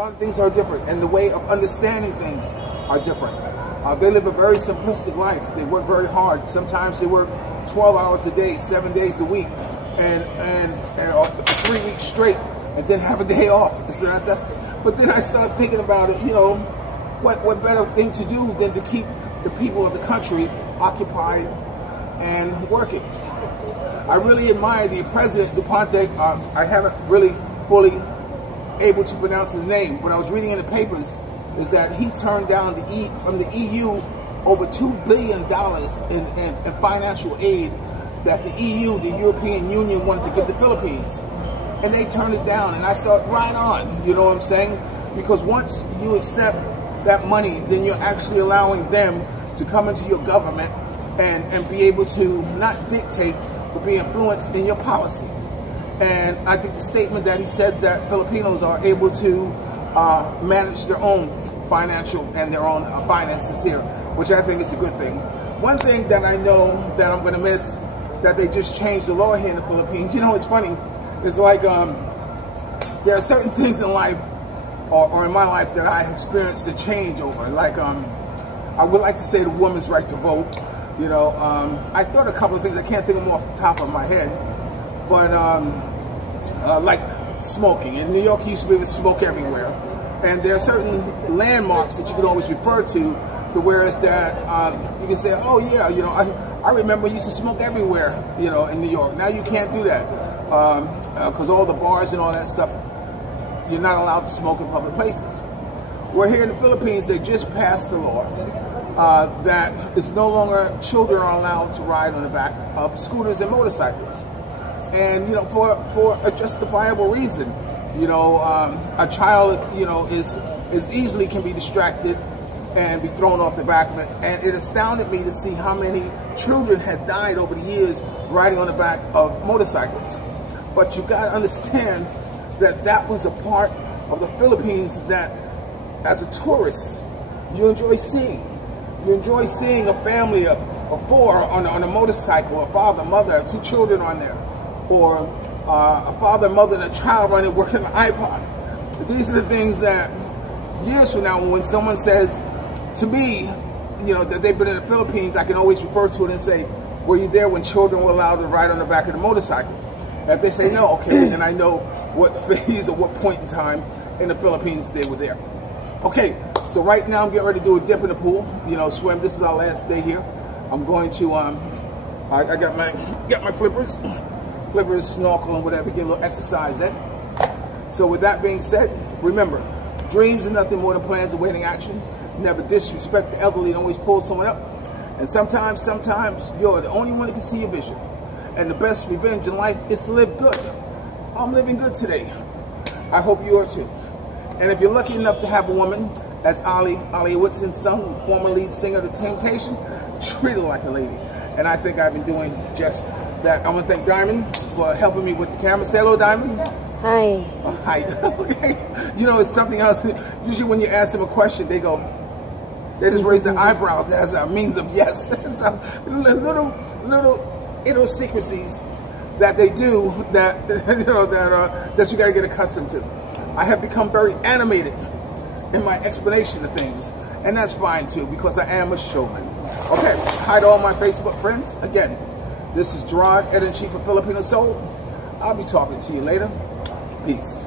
lot of things are different, and the way of understanding things are different. They live a very simplistic life. They work very hard. Sometimes they work 12 hours a day, 7 days a week, and 3 weeks straight, and then have a day off. So but then I started thinking about it, you know, what better thing to do than to keep the people of the country occupied and working. I really admire the President Duterte. I haven't really fully able to pronounce his name, but I was reading in the papers is that he turned down from the EU over $2 billion in financial aid that the EU, the European Union, wanted to give the Philippines. And they turned it down, and I thought, right on, you know what I'm saying? Because once you accept that money, then you're actually allowing them to come into your government and be able to not dictate, but be influenced in your policy. And I think the statement that he said that Filipinos are able to manage their own financial and their own finances here, which I think is a good thing. One thing that I know that I'm going to miss, that they just changed the law here in the Philippines. You know, it's funny. It's like there are certain things in life, or in my life, that I experienced a change over. Like I would like to say the woman's right to vote. You know, I thought a couple of things. I can't think of them off the top of my head, but like smoking. In New York, you used to be able to smoke everywhere, and there are certain landmarks that you can always refer to whereas that you can say, oh yeah, you know, I remember you used to smoke everywhere, you know, in New York. Now you can't do that because all the bars and all that stuff, you're not allowed to smoke in public places. We're here in the Philippines. They just passed the law that it's no longer children are allowed to ride on the back of scooters and motorcycles, and you know, for a justifiable reason. You know, a child, you know, is easily can be distracted and be thrown off the back of it. And it astounded me to see how many children had died over the years riding on the back of motorcycles. But you got to understand that that was a part of the Philippines that, as a tourist, you enjoy seeing. You enjoy seeing a family of four on a motorcycle, a father, mother, 2 children on there, or a father, mother, and a child running, working an iPod. These are the things that years from now, when someone says to me, you know, that they've been in the Philippines, I can always refer to it and say, were you there when children were allowed to ride on the back of the motorcycle? And if they say no, okay, then I know what phase or what point in time in the Philippines they were there. Okay, so right now I'm getting ready to do a dip in the pool, you know, swim. This is our last day here. I'm going to, I got my flippers, snorkel, and whatever, get a little exercise in. So with that being said, remember, dreams are nothing more than plans awaiting action. Never disrespect the elderly and always pull someone up. And sometimes you're the only one that can see your vision. And the best revenge in life is to live good. I'm living good today. I hope you are too. And if you're lucky enough to have a woman, as Ali Whitson's son, former lead singer of The Temptation, treat her like a lady. And I think I've been doing just that. I want to thank Diamond for helping me with the camera. Say hello, Diamond. Hi. Oh, hi. Okay. You know, it's something else. Usually when you ask them a question, they just raise their eyebrow as a means of yes. So little idiosyncrasies that they do that, you know, that you got to get accustomed to. I have become very animated in my explanation of things, and that's fine too, because I am a showman. Okay, hi to all my Facebook friends. Again, this is Gerard, editor-in-chief of Filipino Soul. I'll be talking to you later. Peace.